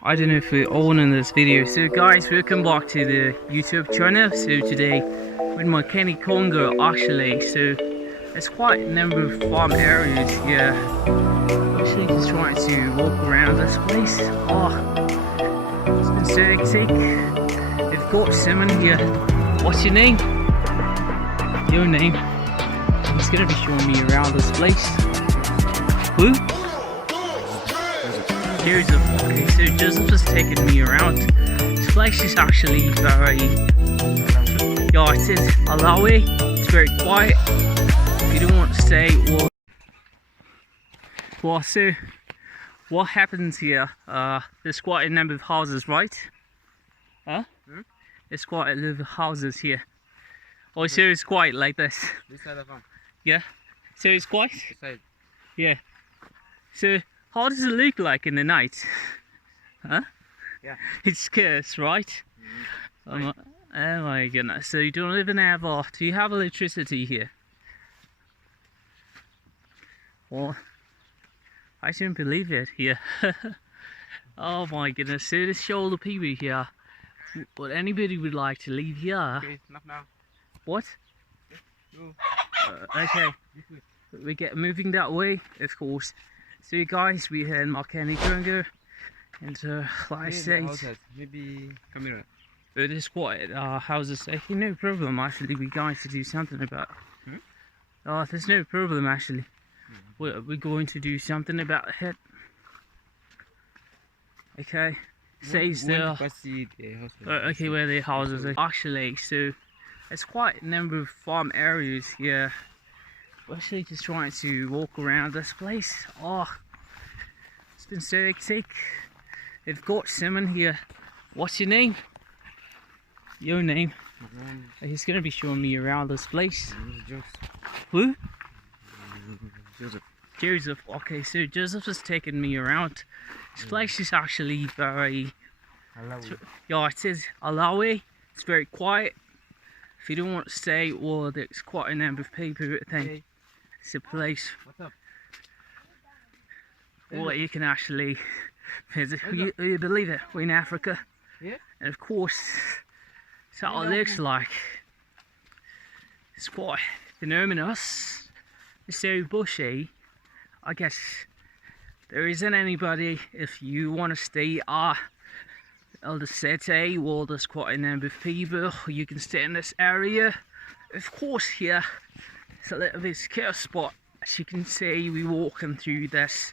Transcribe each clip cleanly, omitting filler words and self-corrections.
I don't know if we're on in this video. So guys, welcome back to the YouTube channel. So today with Makeni Congo actually. So there's quite a number of farm areas here. Actually just trying to walk around this place. Oh, it's been so hectic. They've got someone here. What's your name? Your name. He's gonna be showing me around this place. Who? Joseph. Okay, so Joseph is taking me around. This place is actually very, yeah, it says Alawi. It's very quiet. If you don't want to stay, well, so what happens here? There's quite a number of houses, right? Huh? There's quite a lot of houses here. Oh, so it's quiet like this. This side of them. Yeah. So it's quiet. This side. Yeah. So how does it look like in the night? Huh? Yeah. It's scarce, right? Oh my goodness. So you don't even have do you have electricity here? Well, I shouldn't believe it here. Oh my goodness. So this show all the people here. But anybody would like to leave here. Okay, enough now. What? Go. Okay. We get moving that way, of course. So you guys, we're here in Makeni, Congo, and like I said, Maybe camera. it is quite houses. Okay, no problem. Actually, we're going to do something about. There's no problem actually. We're going to do something about it. Okay. Says there. Okay, where the houses are. Actually, so there's quite a number of farm areas here. We're actually just trying to walk around this place. Oh, it's been so hectic. They've got someone here. What's your name? Your name? He's gonna be showing me around this place. Who? Joseph. Joseph. Okay, so Joseph is taking me around. This place is actually very, yeah, it says Alawi. It's very quiet. If you don't want to stay, well, there's quite a number of people that think it's a place well, you can actually visit. You believe it, we're in Africa. Yeah. And of course, that's how it looks like. It's quite enormous. It's so bushy. I guess there isn't anybody. If you want to stay the city, well, there's quite a number of people. You can stay in this area. Of course, here it's a little bit scarce spot. As you can see, we're walking through this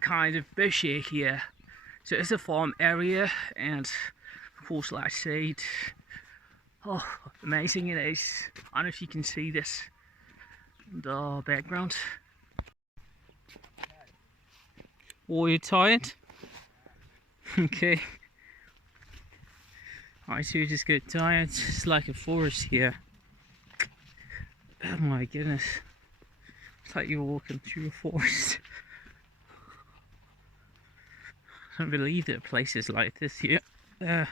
kind of bushy here. So it's a farm area, and of course, like I said, oh, amazing it is. I don't know if you can see this in the background. Oh, you tired? Okay. I so you just get tired. It's like a forest here. Oh my goodness. It's like you're walking through a forest. I don't believe that places like this here. This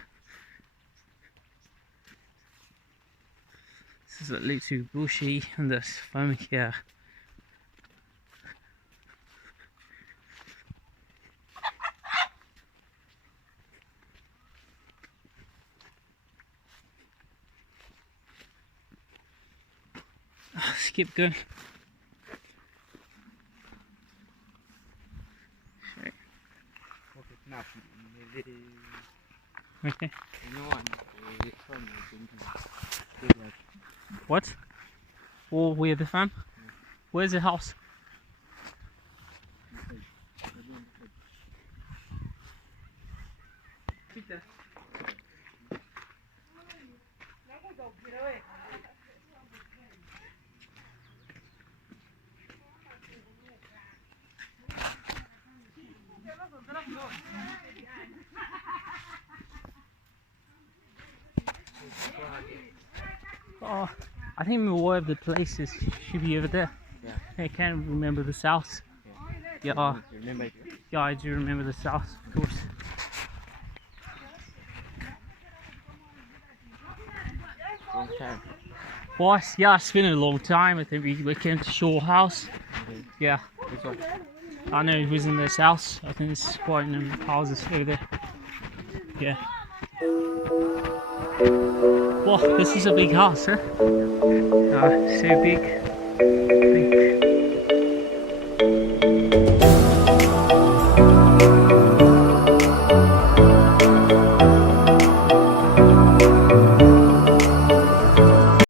is a little bushy and this farm here. Let's keep going. Okay. What? Oh, where the farm? Where's the house? Oh, I think more of the places should be over there. Yeah. I can't remember the south. Yeah. Remember? Yeah, I do remember the south, of course. Long time. Boss, yeah, it's been a long time. I think we came to Shore House. Okay. Yeah. This one. I know it was in this house. I think this is quite in houses over there. Yeah. Wow, this is a big house, huh? So big.